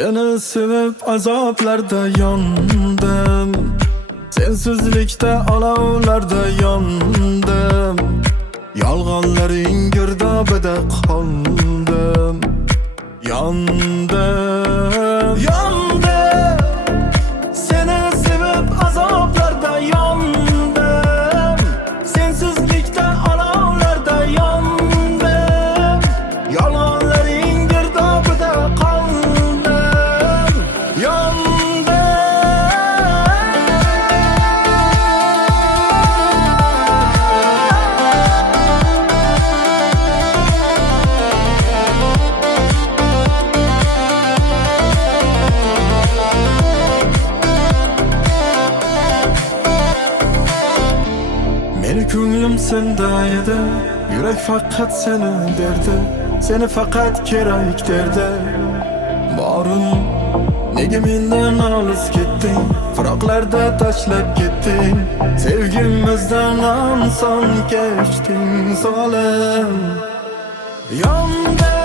Seni sevip azaplarda yandım, sensizlikte alavlarda yandım. Yalganların girdabıda kaldım. Yandım, yandım. Seni sevip azaplarda yandım, sensizlikte alavlarda yandım. Yalganların girdabıda kaldım. Yandım. Meni ko'nglim senda edi, yürek fakat seni derdi, seni fakat kerak derdi. Borim, nega mendan olis ketding, firoqlarda tashlab ketding, sevgimizdan anson kechding zolim. Yondim.